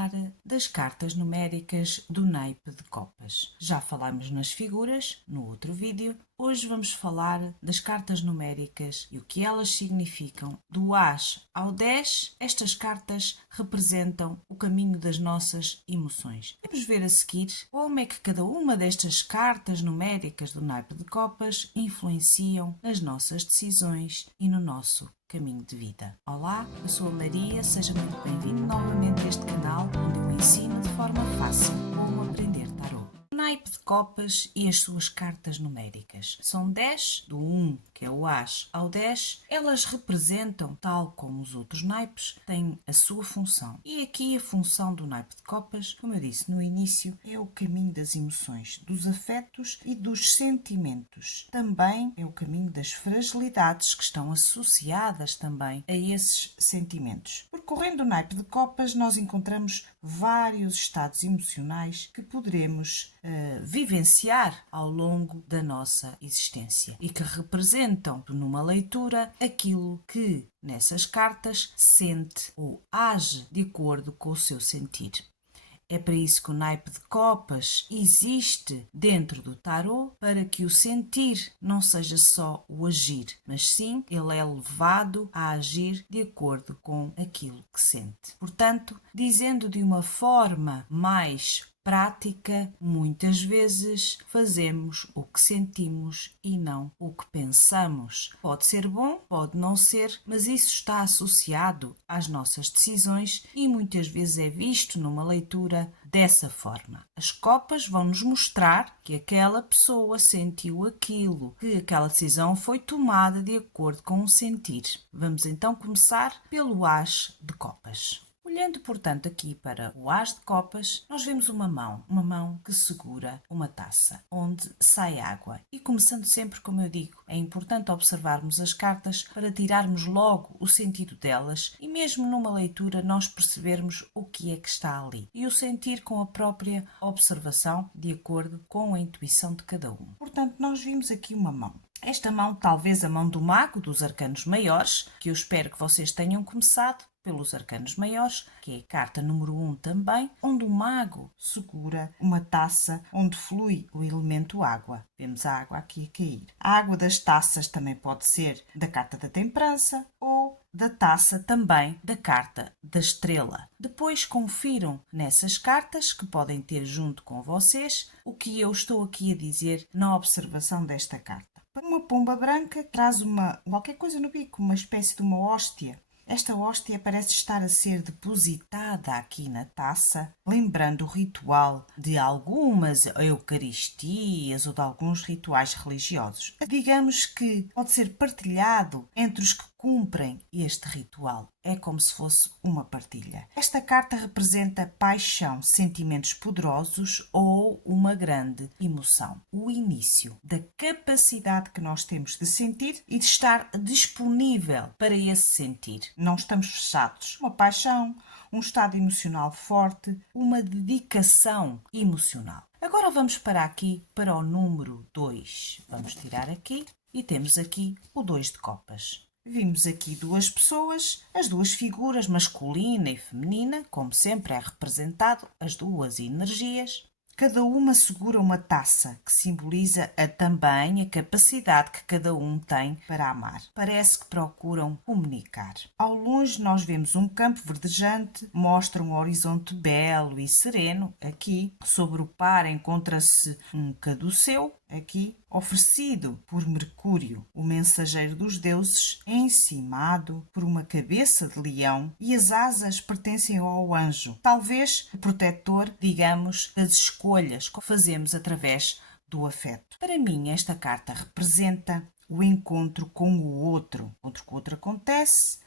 falar das cartas numéricas do naipe de copas. Já falámos nas figuras no outro vídeo. Hoje vamos falar das cartas numéricas e o que elas significam. Do As ao 10, estas cartas representam o caminho das nossas emoções. Vamos ver a seguir como é que cada uma destas cartas numéricas do naipe de copas influenciam nas nossas decisões e no nosso caminho de vida. Olá, eu sou a Maria, seja muito bem-vindo novamente a este canal onde eu ensino de forma fácil como aprender tarot. O naipe de copas e as suas cartas numéricas. São 10, do 1, que é o As, ao 10. Elas representam, tal como os outros naipes, têm a sua função. E aqui a função do naipe de copas, como eu disse no início, é o caminho das emoções, dos afetos e dos sentimentos. Também é o caminho das fragilidades que estão associadas também a esses sentimentos. Percorrendo o naipe de copas, nós encontramos vários estados emocionais que poderemos vivenciar ao longo da nossa existência e que representam numa leitura aquilo que nessas cartas sente ou age de acordo com o seu sentir. É para isso que o naipe de copas existe dentro do tarot, para que o sentir não seja só o agir, mas sim ele é levado a agir de acordo com aquilo que sente. Portanto, dizendo de uma forma mais prática, muitas vezes fazemos o que sentimos e não o que pensamos. Pode ser bom, pode não ser, mas isso está associado às nossas decisões e muitas vezes é visto numa leitura dessa forma. As copas vão nos mostrar que aquela pessoa sentiu aquilo, que aquela decisão foi tomada de acordo com o sentir. Vamos então começar pelo As de copas. Olhando, portanto, aqui para o As de copas, nós vemos uma mão que segura uma taça, onde sai água. E começando sempre, como eu digo, é importante observarmos as cartas para tirarmos logo o sentido delas e mesmo numa leitura nós percebermos o que é que está ali. E o sentir com a própria observação, de acordo com a intuição de cada um. Portanto, nós vimos aqui uma mão. Esta mão, talvez a mão do mago dos arcanos maiores, que eu espero que vocês tenham começado pelos arcanos maiores, que é a carta número 1 também, onde o mago segura uma taça onde flui o elemento água. Vemos a água aqui a cair. A água das taças também pode ser da carta da temperança ou da taça também da carta da estrela. Depois confiram nessas cartas que podem ter junto com vocês o que eu estou aqui a dizer na observação desta carta. Uma pomba branca traz qualquer coisa no bico, uma espécie de uma hóstia. Esta hóstia parece estar a ser depositada aqui na taça, lembrando o ritual de algumas eucaristias ou de alguns rituais religiosos. Digamos que pode ser partilhado entre os que cumprem este ritual. É como se fosse uma partilha. Esta carta representa paixão, sentimentos poderosos ou uma grande emoção. O início da capacidade que nós temos de sentir e de estar disponível para esse sentir. Não estamos fechados. Uma paixão, um estado emocional forte, uma dedicação emocional. Agora vamos para aqui, para o número 2. Vamos tirar aqui e temos aqui o 2 de copas. Vimos aqui duas pessoas, as duas figuras, masculina e feminina, como sempre é representado, as duas energias. Cada uma segura uma taça, que simboliza também a capacidade que cada um tem para amar. Parece que procuram comunicar. Ao longe nós vemos um campo verdejante, mostra um horizonte belo e sereno. Aqui, sobre o par, encontra-se um caduceu, aqui, oferecido por Mercúrio, o mensageiro dos deuses, encimado por uma cabeça de leão e as asas pertencem ao anjo, talvez o protetor, digamos, das escolhas que fazemos através do afeto. Para mim, esta carta representa o encontro com o outro. O encontro com o outro acontece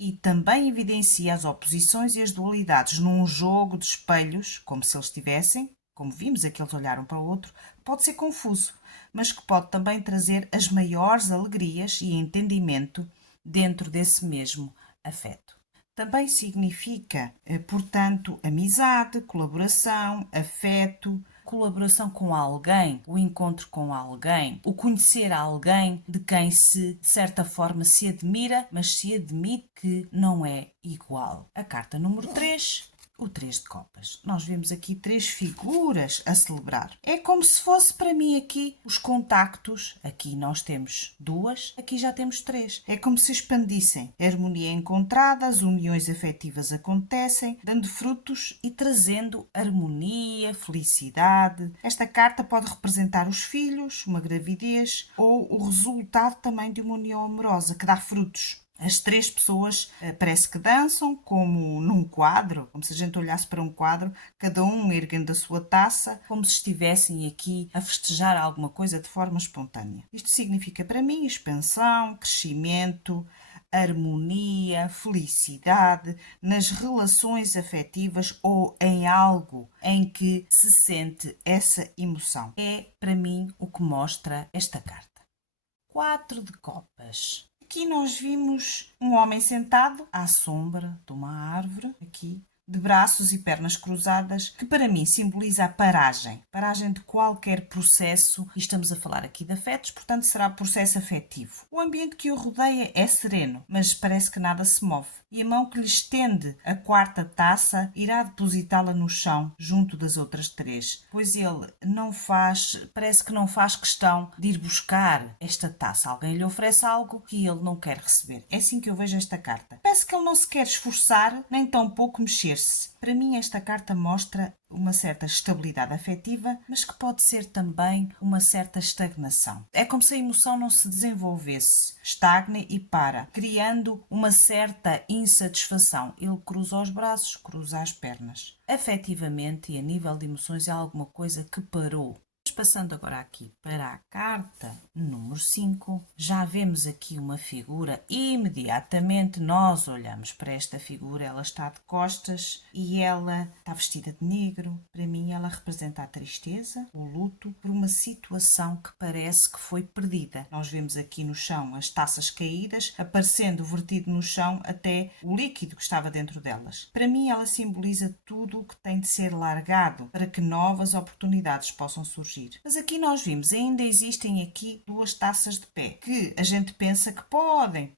e também evidencia as oposições e as dualidades num jogo de espelhos, como se eles tivessem, como vimos, aqueles olharam para o outro, pode ser confuso, mas que pode também trazer as maiores alegrias e entendimento dentro desse mesmo afeto. Também significa, portanto, amizade, colaboração, afeto, colaboração com alguém, o encontro com alguém, o conhecer alguém de quem se, de certa forma, se admira, mas se admite que não é igual. A carta número 3, o 3 de copas. Nós vemos aqui 3 figuras a celebrar. É como se fosse para mim aqui os contactos. Aqui nós temos 2, aqui já temos 3. É como se expandissem. A harmonia é encontrada, as uniões afetivas acontecem, dando frutos e trazendo harmonia, felicidade. Esta carta pode representar os filhos, uma gravidez ou o resultado também de uma união amorosa que dá frutos. As 3 pessoas parece que dançam como num quadro, como se a gente olhasse para um quadro, cada um erguendo a sua taça, como se estivessem aqui a festejar alguma coisa de forma espontânea. Isto significa para mim expansão, crescimento, harmonia, felicidade nas relações afetivas ou em algo em que se sente essa emoção. É para mim o que mostra esta carta. 4 de copas. Aqui nós vimos um homem sentado à sombra de uma árvore, aqui, de braços e pernas cruzadas, que para mim simboliza a paragem de qualquer processo, e estamos a falar aqui de afetos, portanto será processo afetivo. O ambiente que o rodeia é sereno, mas parece que nada se move. E a mão que lhe estende a 4ª taça irá depositá-la no chão, junto das outras 3, pois ele parece que não faz questão de ir buscar esta taça. Alguém lhe oferece algo que ele não quer receber. É assim que eu vejo esta carta. Parece que ele não se quer esforçar, nem tampouco mexer-se. Para mim, esta carta mostra uma certa estabilidade afetiva, mas que pode ser também uma certa estagnação. É como se a emoção não se desenvolvesse, estagna e para, criando uma certa insatisfação. Ele cruza os braços, cruza as pernas. Afetivamente e a nível de emoções é alguma coisa que parou. Passando agora aqui para a carta número 5, já vemos aqui uma figura e imediatamente nós olhamos para esta figura, ela está de costas e ela está vestida de negro. Para mim ela representa a tristeza, o luto por uma situação que parece que foi perdida. Nós vemos aqui no chão as taças caídas, aparecendo vertido no chão até o líquido que estava dentro delas. Para mim ela simboliza tudo o que tem de ser largado para que novas oportunidades possam surgir. Mas aqui nós vimos, ainda existem aqui 2 taças de pé, que a gente pensa que podem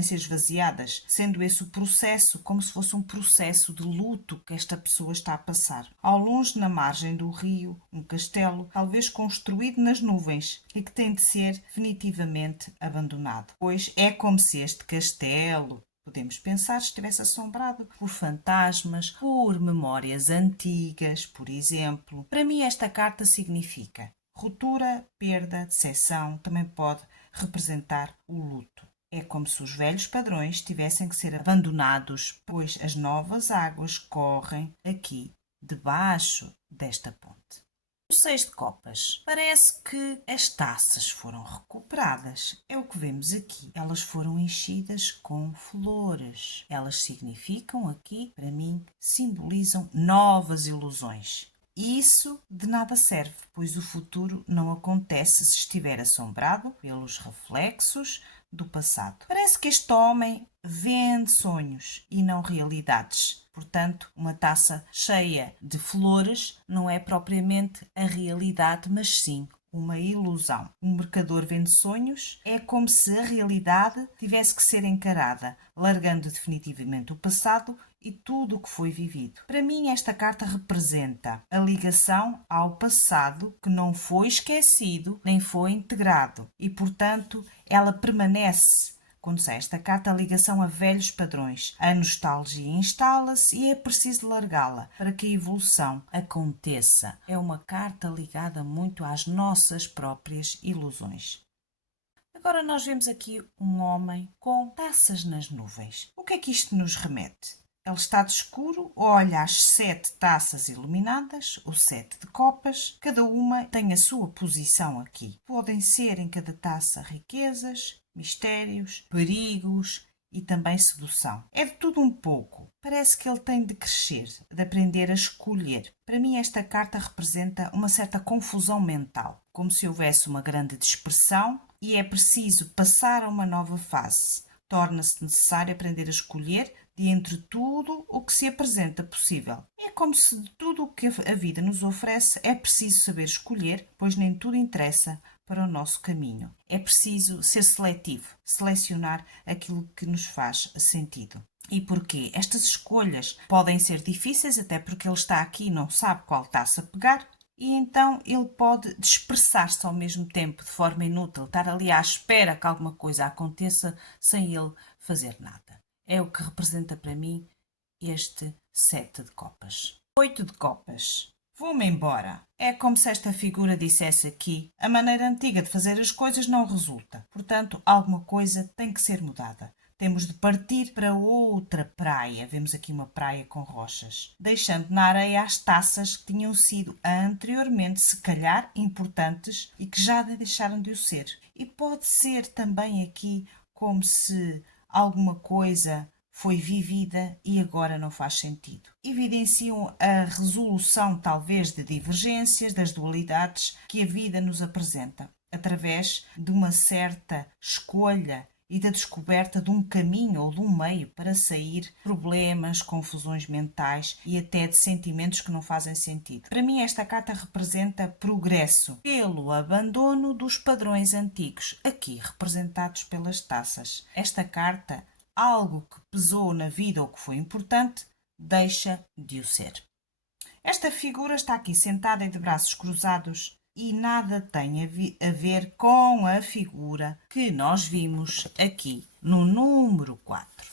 ser esvaziadas, sendo esse o processo, como se fosse um processo de luto que esta pessoa está a passar. Ao longe, na margem do rio, um castelo, talvez construído nas nuvens, e que tem de ser definitivamente abandonado. Pois é como se este castelo, podemos pensar, estivesse assombrado por fantasmas, por memórias antigas, por exemplo. Para mim, esta carta significa ruptura, perda, decepção, também pode representar o luto. É como se os velhos padrões tivessem que ser abandonados, pois as novas águas correm aqui debaixo desta ponte. O 6 de copas. Parece que as taças foram recuperadas. É o que vemos aqui. Elas foram enchidas com flores. Elas significam aqui, para mim, simbolizam novas ilusões. Isso de nada serve, pois o futuro não acontece se estiver assombrado pelos reflexos do passado. Parece que este homem vende sonhos e não realidades. Portanto, uma taça cheia de flores não é propriamente a realidade, mas sim uma ilusão. Um mercador vende sonhos, é como se a realidade tivesse que ser encarada, largando definitivamente o passado e tudo o que foi vivido. Para mim, esta carta representa a ligação ao passado que não foi esquecido nem foi integrado e, portanto, ela permanece. Quando sai esta carta, a ligação a velhos padrões. A nostalgia instala-se e é preciso largá-la para que a evolução aconteça. É uma carta ligada muito às nossas próprias ilusões. Agora nós vemos aqui um homem com taças nas nuvens. O que é que isto nos remete? Ele está de escuro, olha as 7 taças iluminadas, o 7 de copas, cada uma tem a sua posição aqui. Podem ser em cada taça riquezas, mistérios, perigos e também sedução. É de tudo um pouco. Parece que ele tem de crescer, de aprender a escolher. Para mim, esta carta representa uma certa confusão mental, como se houvesse uma grande dispersão e é preciso passar a uma nova fase. Torna-se necessário aprender a escolher de entre tudo o que se apresenta possível. É como se de tudo o que a vida nos oferece é preciso saber escolher, pois nem tudo interessa para o nosso caminho. É preciso ser seletivo, selecionar aquilo que nos faz sentido. E porquê? Estas escolhas podem ser difíceis, até porque ele está aqui e não sabe qual taça pegar, e então ele pode dispersar-se ao mesmo tempo de forma inútil, estar ali à espera que alguma coisa aconteça sem ele fazer nada. É o que representa para mim este 7 de copas. 8 de copas. Vou-me embora. É como se esta figura dissesse aqui: a maneira antiga de fazer as coisas não resulta. Portanto, alguma coisa tem que ser mudada. Temos de partir para outra praia. Vemos aqui uma praia com rochas, deixando na areia as taças que tinham sido anteriormente, se calhar, importantes e que já deixaram de o ser. E pode ser também aqui como se alguma coisa foi vivida e agora não faz sentido. Evidenciam a resolução, talvez, de divergências, das dualidades que a vida nos apresenta, através de uma certa escolha e da descoberta de um caminho ou de um meio para sair de problemas, confusões mentais e até de sentimentos que não fazem sentido. Para mim, esta carta representa progresso pelo abandono dos padrões antigos, aqui representados pelas taças. Esta carta, algo que pesou na vida ou que foi importante, deixa de o ser. Esta figura está aqui sentada e de braços cruzados e nada tem a ver com a figura que nós vimos aqui no número 4.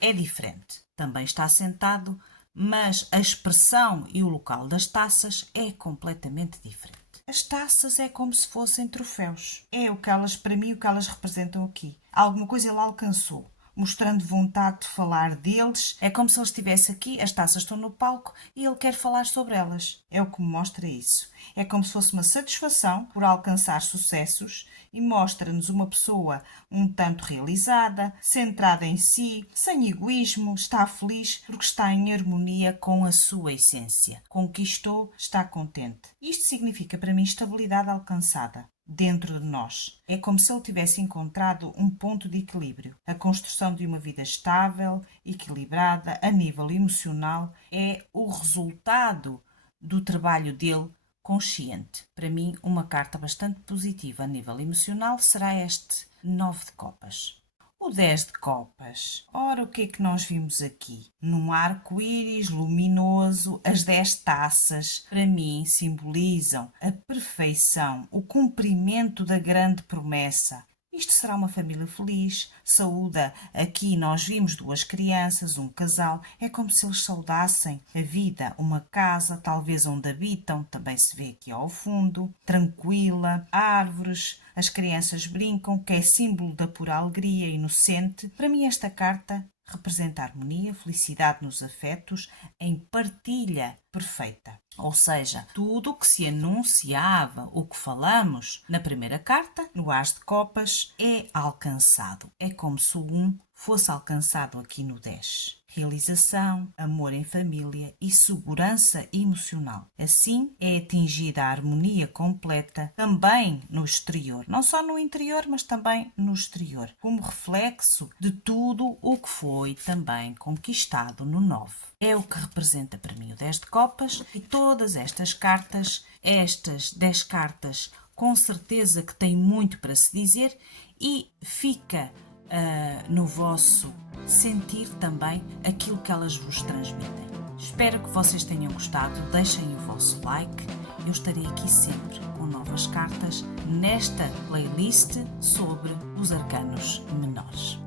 É diferente. Também está sentado, mas a expressão e o local das taças é completamente diferente. As taças é como se fossem troféus. É o que elas, para mim, o que elas representam aqui. Alguma coisa ele alcançou, mostrando vontade de falar deles. É como se ele estivesse aqui, as taças estão no palco e ele quer falar sobre elas. É o que me mostra isso. É como se fosse uma satisfação por alcançar sucessos e mostra-nos uma pessoa um tanto realizada, centrada em si, sem egoísmo, está feliz porque está em harmonia com a sua essência. Conquistou, está contente. Isto significa para mim estabilidade alcançada dentro de nós. É como se ele tivesse encontrado um ponto de equilíbrio. A construção de uma vida estável, equilibrada, a nível emocional, é o resultado do trabalho dele consciente. Para mim, uma carta bastante positiva a nível emocional será este 9 de copas. O 10 de copas. Ora, o que é que nós vimos aqui? Num arco-íris luminoso, as 10 taças, para mim, simbolizam a perfeição, o cumprimento da grande promessa. Isto será uma família feliz, saúda. Aqui nós vimos 2 crianças, um casal. É como se eles saudassem a vida, uma casa, talvez onde habitam, também se vê aqui ao fundo, tranquila, árvores, as crianças brincam, que é símbolo da pura alegria, inocente. Para mim esta carta representa harmonia, felicidade nos afetos, em partilha perfeita. Ou seja, tudo o que se anunciava, o que falamos na primeira carta, no As de Copas, é alcançado. É como se o 1 fosse alcançado aqui no 10. Realização, amor em família e segurança emocional. Assim é atingida a harmonia completa também no exterior. Não só no interior, mas também no exterior. Como reflexo de tudo o que foi também conquistado no 9. É o que representa para mim o 10 de copas e todas estas cartas, estas 10 cartas, com certeza que têm muito para se dizer e fica no vosso sentir também aquilo que elas vos transmitem. Espero que vocês tenham gostado, deixem o vosso like. Eu estarei aqui sempre com novas cartas nesta playlist sobre os arcanos menores.